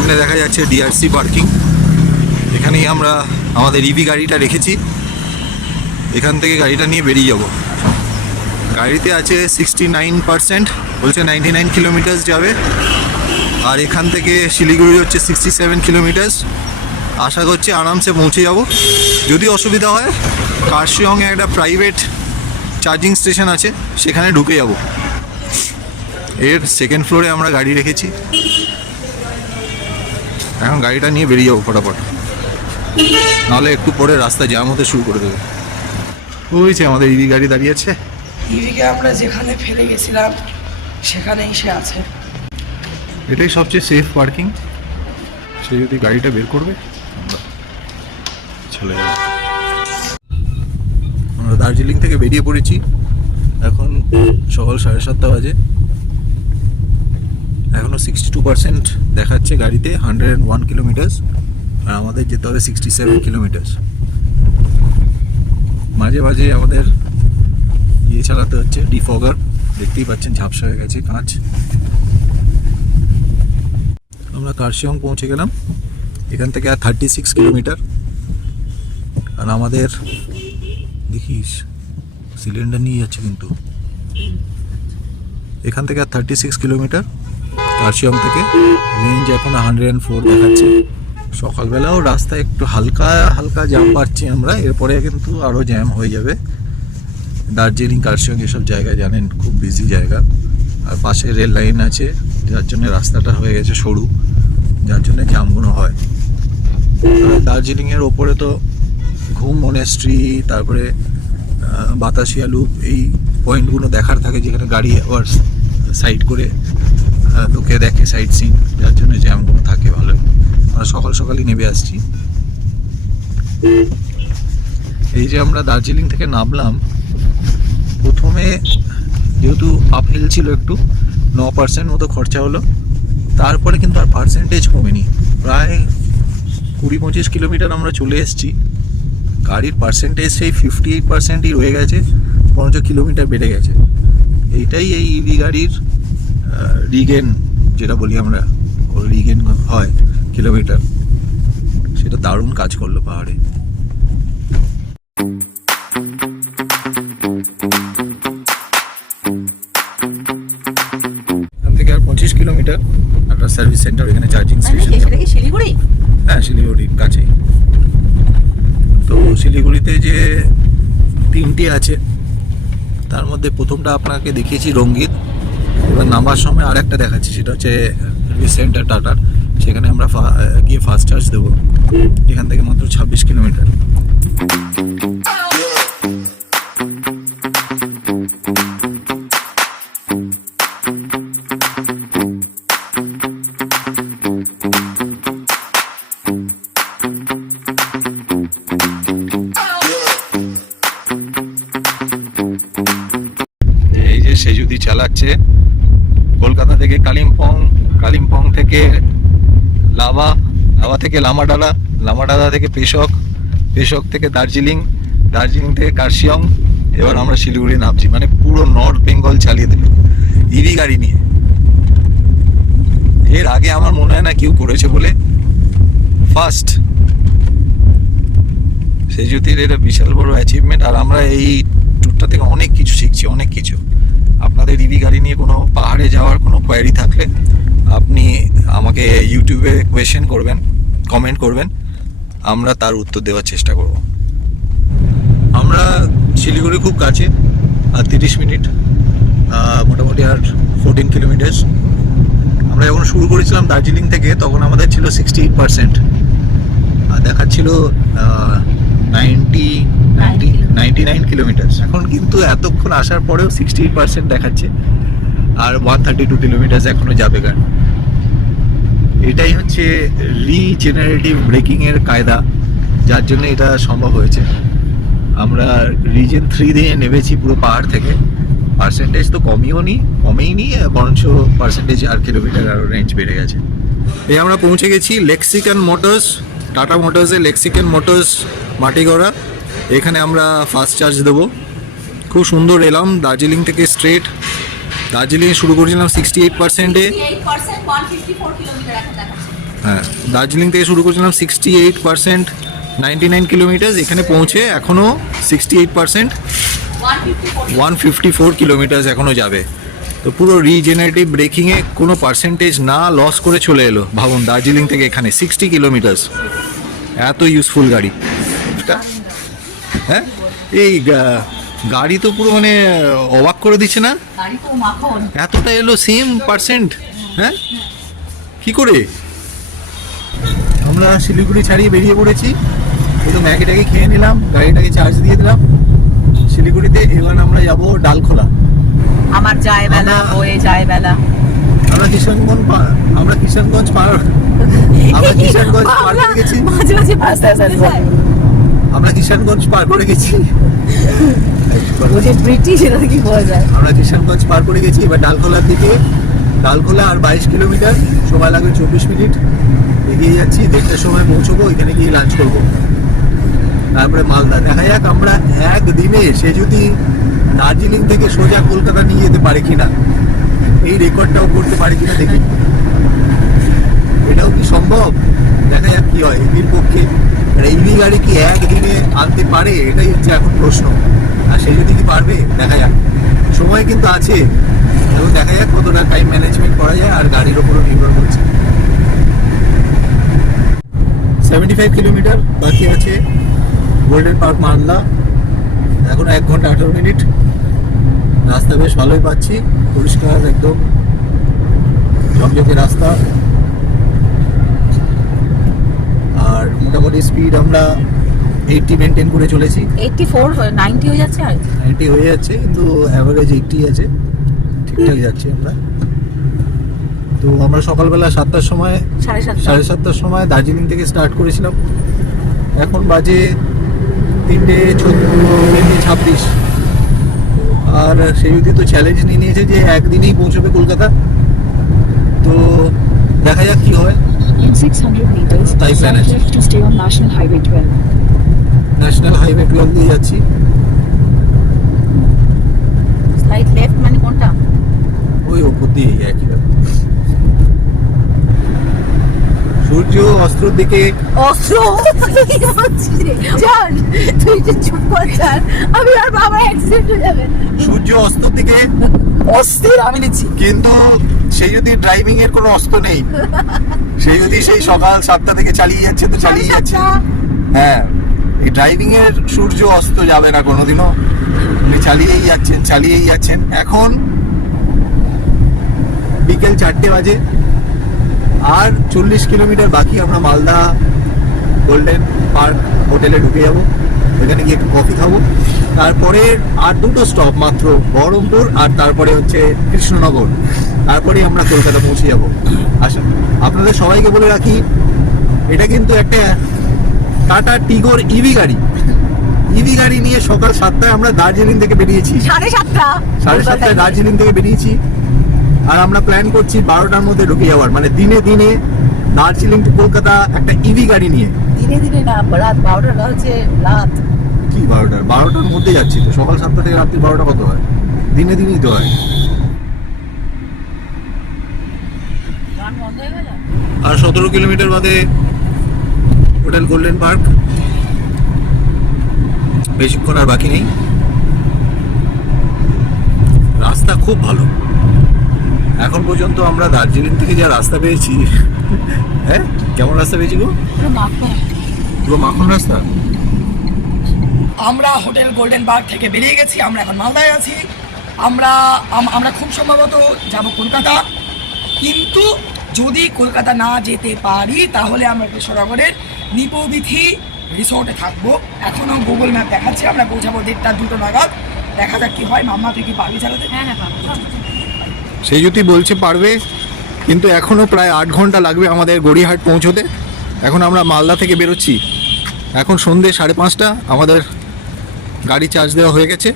সামনে দেখা যাচ্ছে ডিআরসি পার্কিং। এখানেই আমরা আমাদের ইভি গাড়িটা রেখেছি। এখান থেকে গাড়িটা নিয়ে বেরিয়ে যাব। গাড়িতে আছে 69%, বলছে 99 কিলোমিটার্স যাবে। আর এখান থেকে শিলিগুড়ি হচ্ছে 67 কিলোমিটার্স। আশা করছি আরামসে পৌঁছে যাব। যদি অসুবিধা হয় কার্শিয়ংয়ে একটা প্রাইভেট চার্জিং স্টেশন আছে, সেখানে ঢুকে যাব। এর সেকেন্ড ফ্লোরে আমরা গাড়ি রেখেছি। এখন গাড়িটা নিয়ে বেরিয়ে যাবো ফটাফট, নাহলে একটু পরে রাস্তা জ্যাম হতে শুরু করে দেবে। ওইছে আমাদের ইভি গাড়ি দাঁড়িয়ে আছে। ইভিকে আমরা যেখানে ফেলে গেছিলাম সেখানেই সে আছে। এটাই সবচেয়ে সেফ পার্কিং। সে যদি গাড়িটা বের করবে আমরা চলে যাব। আমরা দার্জিলিং থেকে বেরিয়ে পড়েছি। এখন সকাল 7:30 বাজে। এখনও 62% দেখাচ্ছে গাড়িতে, 101 কিলোমিটার্স। আর আমাদের যেতে হবে 67 কিলোমিটার্স। মাঝে মাঝে আমাদের চালাতে হচ্ছে ডিফগার। দেখতেই পাচ্ছেন ঝাপসা হয়ে গেছে কাঁচ। আমরা কার্শিয়ং পৌঁছে গেলাম। এখান থেকে আর 36 কিলোমিটার। আর আমাদের দেখিস সিলিন্ডার নিয়ে যাচ্ছে, কিন্তু এখান থেকে আর 36 কিলোমিটার কার্শিয়ং থেকে। রেঞ্জ এখন 104 দেখাচ্ছে। সকালবেলাও রাস্তায় একটু হালকা হালকা জ্যাম পাচ্ছি আমরা। এরপরে কিন্তু আরও জ্যাম হয়ে যাবে। দার্জিলিং কার্শিয়ং এসব জায়গা জানেন খুব বিজি জায়গা। আর পাশে রেল লাইন আছে, যার জন্য রাস্তাটা হয়ে গেছে সরু, যার জন্য জ্যামগুলো হয়। দার্জিলিংয়ের ওপরে তো ঘুম মনেস্ট্রি, তারপরে বাতাসিয়া লুপ, এই পয়েন্টগুলো দেখার থাকে, যেখানে গাড়ি আবার সাইড করে লোকে দেখে সাইড সিন, যার জন্য জ্যামগুলো থাকে ভালো। আমরা সকাল সকালই নেমে আসছি। এই যে আমরা দার্জিলিং থেকে নামলাম, প্রথমে যেহেতু আপহিল ছিল একটু 9% মতো খরচা হলো। তারপরে কিন্তু আর পার্সেন্টেজ কমেনি। প্রায় 20-25 কিলোমিটার আমরা চলে এসেছি। গাড়ির পার্সেন্টেজ সেই 58%ই রয়ে গেছে, বরঞ্চ কিলোমিটার বেড়ে গেছে। এইটাই এই ইভি গাড়ির রিগেন, যেটা বলি আমরা, ওর রিগেন হয় কিলোমিটার। সেটা দারুণ কাজ করলো পাহাড়ে। এখান থেকে আর 25 কিলোমিটার একটা সার্ভিস সেন্টার, এখানে চার্জিং স্টেশন। শিলিগুড়ি? হ্যাঁ, শিলিগুড়ির কাছেই। তো শিলিগুড়িতে যে 3টি আছে, তার মধ্যে প্রথমটা আপনাকে দেখিয়েছি রঙ্গিত। এবার নামার সময় আর একটা দেখাচ্ছি, সেটা হচ্ছে সার্ভিস সেন্টার টাটার। সেখানে আমরা গিয়ে ফাস্ট চার্জ দেবো। এখান থেকে মাত্র 26 কিলোমিটার। সে যদি চালাচ্ছে কলকাতা থেকে কালিম্পং, কালিম্পং থেকে লাভা, লাভা থেকে লামাডালা, লামাডালা থেকে পেশক, পেশক থেকে দার্জিলিং, দার্জিলিং থেকে কার্শিয়ং। এবার আমরা শিলিগুড়ি নামছি। মানে পুরো নর্থ বেঙ্গল চালিয়ে দিল ইভি গাড়ি নিয়ে। এর আগে আমার মনে হয় না কেউ করেছে বলে, ফার্স্ট। সে যদি এটা বিশাল বড় অ্যাচিভমেন্ট। আর আমরা এই ট্যুরটা থেকে অনেক কিছু শিখছি, অনেক কিছু। আপনাদের ইভি গাড়ি নিয়ে কোনো পাহাড়ে যাওয়ার কোনো কোয়ারি থাকলে আপনি আমাকে ইউটিউবে কোয়েশ্চেন করবেন, কমেন্ট করবেন, আমরা তার উত্তর দেওয়ার চেষ্টা করব। আমরা শিলিগুড়ি খুব কাছে, আর 30 মিনিট, মোটামুটি আর 14 কিলোমিটার্স। আমরা যখন শুরু করেছিলাম দার্জিলিং থেকে, তখন আমাদের ছিল 68%, আর দেখাচ্ছিল 99 কিলোমিটার। এখন কিন্তু এতক্ষণ আসার পরেও 68% দেখাচ্ছে, আর 132 কিলোমিটার এখনো যাবে গাড়ি। এটাই হচ্ছে রিজেনারেটিভ ব্রেকিং এর কায়দা, যার জন্য এটা সম্ভব হয়েছে। আমরা রিজেন 3 দিয়ে নেমেছি পুরো পাহাড় থেকে। পার্সেন্টেজ তো কমেই নি, বরঞ্চ পার্সেন্টেজ আর কিলোমিটার আরও রেঞ্জ বেড়ে গেছে। এই আমরা পৌঁছে গেছি লেক্সিকান মোটরস, টাটা মোটরসের লেক্সিকান মোটরস মাটিগড়া। এখানে আমরা ফাস্ট চার্জ দেবো। খুব সুন্দর এলাম দার্জিলিং থেকে স্ট্রেট। দার্জিলিং শুরু করেছিলাম 68%-এ, হ্যাঁ, দার্জিলিং থেকে শুরু করেছিলাম 68%, 99 কিলোমিটার, এখানে পৌঁছে এখনও 68%, 154 কিলোমিটার এখনও যাবে। তো পুরো রিজেনারেটিভ ব্রেকিংয়ে কোনো পার্সেন্টেজ না লস করে চলে এলো। ভাবুন, দার্জিলিং থেকে এখানে 60 কিলোমিটার, এত ইউজফুল গাড়ি। হ্যাঁ, এই গাড়ি তো পুরো মানে অবাক করে দিচ্ছে না, এতটা এলো সেম পার্সেন্ট। হ্যাঁ, কি করে? আমরা শিলিগুড়ি ছাড়িয়ে বেরিয়ে পড়েছি, একটু ম্যাগিটাকে খেয়ে নিলাম, গাড়িটাকে চার্জ দিয়ে দিলাম শিলিগুড়িতে। এবার আমরা যাব ডালখোলা। আমার যায় বেলা, বয়ে যায় বেলা। আমরা কিষানগঞ্জ পার করে গেছি। মাঝে মাঝে আস্তে আস্তে যায়। আমরা কিষানগঞ্জ পার করে গেছি। ওটা ব্রিটিশ, এটা কি বলা যায়? আমরা কিষানগঞ্জ পার করে গেছি, এবার ডালখোলার দিকে। ডালখোলা আর 22 কিলোমিটার, সময় লাগবে 24 মিনিট। এগিয়ে যাচ্ছি, 1:30টার সময় পৌঁছবো, এখানে গিয়ে লাঞ্চ করবো। তারপরে মালদা। দেখা যাক আমরা একদিনে সে যদি দার্জিলিং থেকে সোজা কলকাতা নিয়ে যেতে পারে কিনা, এই রেকর্ডটাও করতে পারে কিনা দেখি। এটাও কি সম্ভব? দেখা যাক কি হয়। এবির পক্ষে ইভি গাড়ি কি একদিনে আনতে পারে, এটাই হচ্ছে এখন প্রশ্ন। আর সে যদি কি পারবে, দেখা যাক। সময় কিন্তু আছে, এবং দেখা যাক কতটা টাইম ম্যানেজমেন্ট করা যায়, আর গাড়ির ওপরও নির্ভর করছে। 75 কিলোমিটার বাকি আছে গোল্ডেন পার্ক মালদা। এখন 1 ঘন্টা 18 মিনিট। রাস্তা বেশ ভালোই পাচ্ছি, পরিষ্কার একদম ঝকঝকে রাস্তা। আর মোটামুটি স্পিড আমরা 80 মেনটেন করে চলেছি। 84 90 হয়ে যাচ্ছে, আর 90 হয়ে যাচ্ছে, কিন্তু অ্যাভারেজ 80 আছে, ঠিকঠাক যাচ্ছি আমরা। তো আমরা সকালবেলা 7টার সময়, 7:30 7:30টার সময় দার্জিলিং থেকে স্টার্ট করেছিলাম। এখন বাজে 3:26। আর সেই যদি তো চ্যালেঞ্জ নিয়ে নিয়েছে যে একদিনেই পৌঁছবে কলকাতা। তো দেখা যাক কি হয়। In 600 meters, Thai planet. side left to stay on National Highway 12. National highway 12 দিয়ে যাচ্ছি। স্লাইড লেফট মানে কোনটা? ওই ওপর দিয়ে একই ব্যাপার। সূর্য অস্ত্রের দিকে। অস্ত্র জান, তুই যে চুপ কর জান, আমি আর বাবা অ্যাক্সিডেন্ট হয়ে যাবে। সূর্য অস্তের দিকে অস্থির আমি নিচ্ছি। কিন্তু সেই যদি ড্রাইভিং এর কোনো অস্ত্র নেই, সেই যদি সেই সকাল 7টা থেকে চালিয়ে যাচ্ছে তো চালিয়ে যাচ্ছে। হ্যাঁ, এই ড্রাইভিং এর সূর্য অস্ত যাবে না কোনোদিনও, উনি চালিয়েই যাচ্ছেন। এখন বিকেল 4টে বাজে, আর 40 কিলোমিটার বাকি। আমরা মালদা গোল্ডেন পার্ক হোটেলে ঢুকে যাব, এখানে গিয়ে একটু কফি খাবো। তারপরে আর 2টো স্টপ মাত্র, বহরমপুর আর তারপরে হচ্ছে কৃষ্ণনগর। তারপরে আমরা কলকাতা পৌঁছে যাব। আসুন, আপনাদের সবাইকে বলে রাখি, এটা কিন্তু একটা টাটা টিগোর ইভি গাড়ি। ইভি গাড়ি নিয়ে সকাল 7টায় আমরা দার্জিলিং থেকে বেরিয়েছি। 7:30টায় দার্জিলিং থেকে বেরিয়েছি। আর আমরা প্ল্যান করছি 12টার মধ্যে ঢুকে যাওয়ার, মানে দিনে দিনে দার্জিলিং টু কলকাতা একটা ইভি গাড়ি নিয়ে। দিনে দিনে না, রাত 12টা হচ্ছে রাত। কি 12টার মধ্যে যাচ্ছি তো, সকাল 7টা থেকে রাত্রি 12টা কত হয়? দিনে দিনই তো হয়। গান বন্ধ হয়ে গেল। আর 17 কিলোমিটার বাদে হোটেল গোল্ডেন পার্ক। বেশিক্ষণ আর বাকি নেই। রাস্তা খুব ভালো এখন পর্যন্ত। আমরা দার্জিলিং থেকে যা রাস্তা পেয়েছি, হ্যাঁ কেমন রাস্তা পেয়েছি গো? পুরো মাখন রাস্তা। আমরা হোটেল গোল্ডেন পার্ক থেকে বেরিয়ে গেছি, আমরা এখন মালদায় আছি। আমরা খুব সম্ভবত যাব কলকাতা, কিন্তু যদি কলকাতা না যেতে পারি তাহলে আমরা কৃষ্ণনগরের নিপবিথি রিসোর্টে থাকবো। এখনও গুগল ম্যাপ দেখাচ্ছে আমরা পৌঁছাবো 1:30-2টো নাগাদ। দেখা যাক কি হয়। মাম্মা তুই কি পারবি চালাতে? হ্যাঁ হ্যাঁ পাবো। সেই যদি বলছে পারবে, কিন্তু এখনও প্রায় 8 ঘন্টা লাগবে আমাদের গড়িয়াহাট পৌঁছতে। এখন আমরা মালদা থেকে বেরোচ্ছি, এখন সন্ধ্যে 5:30। আমাদের গাড়ি চার্জ দেওয়া হয়ে গেছে।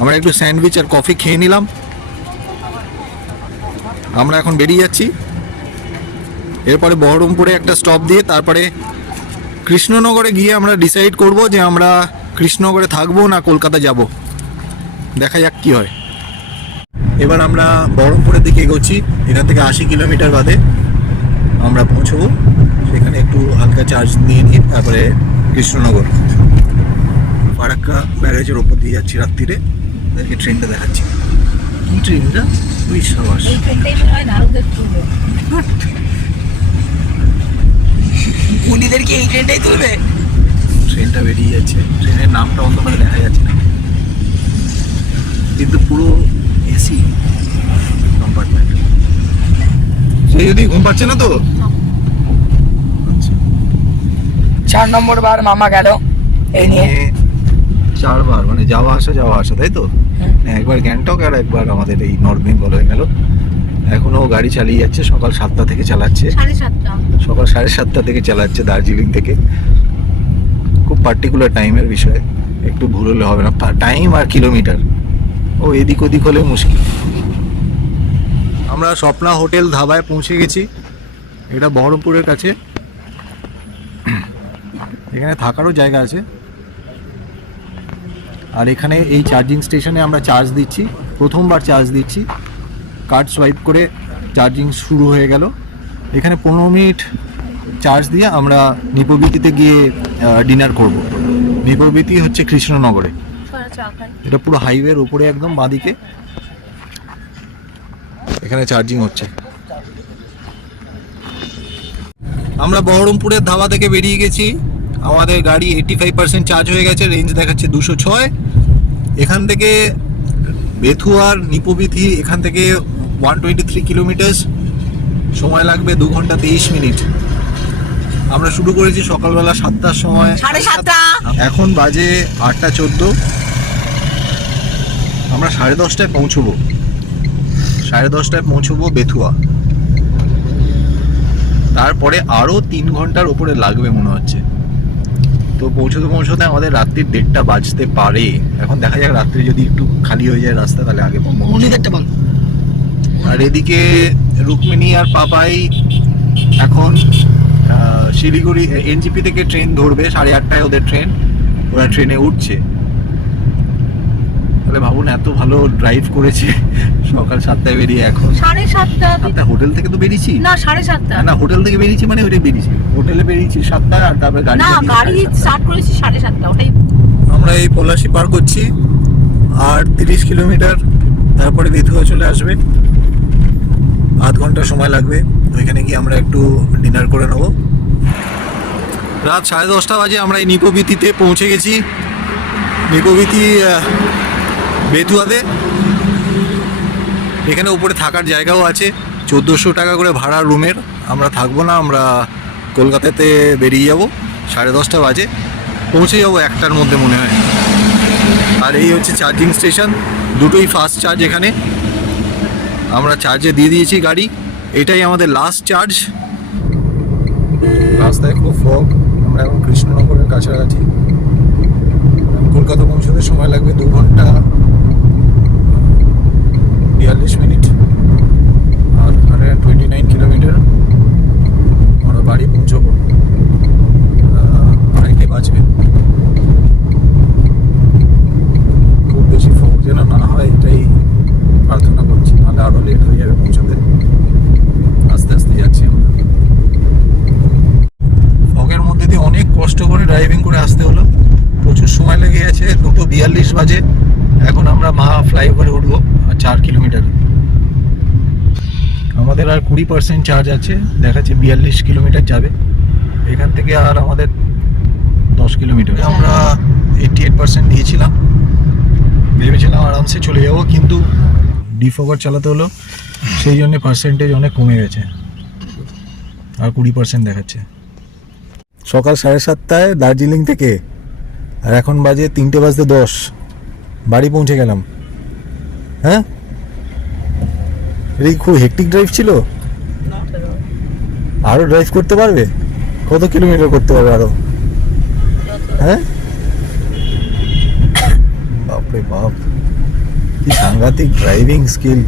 আমরা একটু স্যান্ডউইচ আর কফি খেয়ে নিলাম। আমরা এখন বেরিয়ে যাচ্ছি। এরপরে বহরমপুরে একটা স্টপ দিয়ে তারপরে কৃষ্ণনগরে গিয়ে আমরা ডিসাইড করব যে আমরা কৃষ্ণনগরে থাকবো না কলকাতা যাব। দেখা যাক কি হয়। এবার আমরা বহরমপুরের দিকে এগোচ্ছি। এখান থেকে 80 কিলোমিটার বাদে আমরা পৌঁছবো। একটু হালকা চার্জ নিয়ে নিয়ে তারপরে কৃষ্ণনগর ফারাক্কা ব্যারেজের ওপর দিয়ে যাচ্ছি রাত্রিরে। এই ট্রেনটা দেখাচ্ছি, কি ট্রেনটা, ওই সাবাস। এই ট্রেনটাই মনে হয় নারদের তুলবে। বন্ধুদেরকে এই ট্রেনটাই তুলবে। ট্রেনটা বেরিয়ে যাচ্ছে, ট্রেনের নামটা অন্ধকারে দেখা যাচ্ছে না, কিন্তু পুরো এসি কম্পার্টমেন্ট। সে যদি ঘুম পাচ্ছে না তো। আচ্ছা, 4 নম্বর বার মামা গেল এই নিয়ে। 4 বার মানে যাওয়া আসা তাই তো? একবার গ্যাংটক আর একবার আমাদের এই নর্থ বেঙ্গল হয়ে গেল। এখনো গাড়ি চালিয়ে যাচ্ছে, সকাল 7টা থেকে চালাচ্ছে, 7:30। সকাল 7:30 থেকে চালাচ্ছে দার্জিলিং থেকে। খুব পার্টিকুলার টাইমের বিষয়, একটু ভুল হলে হবে না, টাইম আর কিলোমিটার, ও এদিক ওদিক হলে মুশকিল। আমরা স্বপ্না হোটেল ধাবায় পৌঁছে গেছি, এটা বহরমপুরের কাছে। এখানে থাকারও জায়গা আছে, আর এখানে এই চার্জিং স্টেশনে আমরা চার্জ দিচ্ছি, প্রথমবার চার্জ দিচ্ছি। কার্ড সোয়াইপ করে চার্জিং শুরু হয়ে গেল। এখানে 15 মিনিট চার্জ দিয়ে আমরা নিপবিতিতে গিয়ে ডিনার করব। নিপবিতি হচ্ছে কৃষ্ণনগরে, এটা পুরো হাইওয়ের উপরে একদম বাঁদিকে। এখানে চার্জিং হচ্ছে। আমরা বহরমপুরের ধাবা থেকে বেরিয়ে গেছি, আমাদের গাড়ি 85% চার্জ হয়ে গেছে, রেঞ্জ দেখাচ্ছে 206। এখান থেকে বেথুয়ার নিপবিথি, এখান থেকে 123 কিলোমিটার, সময় লাগবে 2 ঘন্টা 23 মিনিট। আমরা শুরু করেছি সকালবেলা 7টার সময়, 7:30। এখন বাজে 8:14। আমরা 10:30টায় পৌঁছবো, 10:30টায় পৌঁছবো বেথুয়া। তারপরে আরও 3 ঘন্টার উপরে লাগবে মনে হচ্ছে। তো পৌঁছতে আমাদের রাত্রির 1:30 বাজতে পারে। এখন দেখা যাক রাত্রি যদি একটু খালি হয়ে যায় রাস্তা, তাহলে আগে পৌঁছবো। বন্ধুদেরটা বল। আর এদিকে রুক্মিণী আর পাপাই এখন শিলিগুড়ি এনজিপি থেকে ট্রেন ধরবে, 8:30টায় ওদের ট্রেন, ওরা ট্রেনে উঠছে। তাহলে ভাবুন, এত ভালো ড্রাইভ করেছে, সকাল 7টায় বেরিয়ে এখন 7:30। হোটেল থেকে তো বেরিয়েছি না 7:30। না, হোটেল থেকে বেরিয়েছি মানে ওটাই বেরিয়েছি, হোটেলে বেরিয়েছি 7টায়, আর তারপরে গাড়ি না গাড়ি স্টার্ট করেছি 7:30, ওটাই। আমরা এই পলাশি পার করছি, আর 30 কিলোমিটার, তারপরে বেথুয়া চলে আসবে। আধ ঘন্টা সময় লাগবে, ওইখানে গিয়ে আমরা একটু ডিনার করে নেব। রাত 10:30 বাজে আমরা এই নিপবিতিতে পৌঁছে গেছি। নিপবিতি বেথুয়াতে, এখানে উপরে থাকার জায়গাও আছে, 1400 টাকা করে ভাড়া রুমের। আমরা থাকবো না, আমরা কলকাতাতে বেরিয়ে যাব, 10:30 বাজে পৌঁছে যাবো 1টার মধ্যে মনে হয়। আর এই হচ্ছে চার্জিং স্টেশন, দুটোই ফাস্ট চার্জ এখানে। আমরা চার্জে দিয়ে দিয়েছি গাড়ি, এটাই আমাদের লাস্ট চার্জ। রাস্তায় খুব ফগ, আমরা এখন কৃষ্ণনগরের কাছাকাছি। কলকাতা পৌঁছতে সময় লাগবে 2 ঘন্টা 42 মিনিট, আর 129 কিলোমিটার। আমরা বাড়ি পৌঁছবো 2:30 বাজবে। খুব বেশি ফগ যেন না হয়, এটাই প্রার্থনা করছি, নাহলে আরো লেট হয়ে যাবে পৌঁছতে। আস্তে আস্তে যাচ্ছি আমরা, ফগের মধ্যে দিয়ে অনেক কষ্ট করে ড্রাইভিং করে আসতে হলো, প্রচুর সময় লেগে গেছে। 2:42 বাজে, এখন আমরা মহা ফ্লাইওভারে উঠবো, আর 4 কিলোমিটার। আমাদের আর 20% চার্জ আছে, দেখাচ্ছে 42 কিলোমিটার যাবে এখান থেকে, আর আমাদের 10 কিলোমিটার। আমরা 88% দিয়েছিলাম, ভেবেছিলাম আরামসে চলে যাবো, কিন্তু ডিফোগার চালাতে হলো, সেই জন্য পার্সেন্টেজ অনেক কমে গেছে, আর 20% দেখাচ্ছে। সকাল 7:30টায় দার্জিলিং থেকে, আর এখন বাজে 3:10 বাড়ি পৌঁছে গেলাম। হ্যাঁ, এটা খুব হেক্টিক ড্রাইভ ছিল। আরো ড্রাইভ করতে পারবে? কত কিলোমিটার করতে পারবে আরো? হ্যাঁ, বাপরে বাপ, কি সাংঘাতিক ড্রাইভিং স্কিল।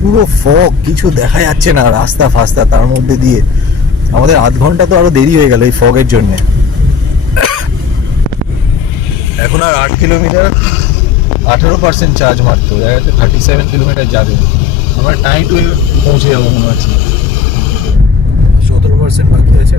পুরো ফগ, কিছু দেখা যাচ্ছে না, রাস্তা ফাস্তা, তার মধ্যে দিয়ে আমাদের আধ ঘন্টা তো আরো দেরি হয়ে গেল এই ফগের জন্যে। এখন আর 8 কিলোমিটার, 18% চার্জ মারত, দেখা যাচ্ছে 37 কিলোমিটার যাবে। আমরা টাইম টু পৌঁছে যাবো মনে হচ্ছে, 17% বাকি আছে।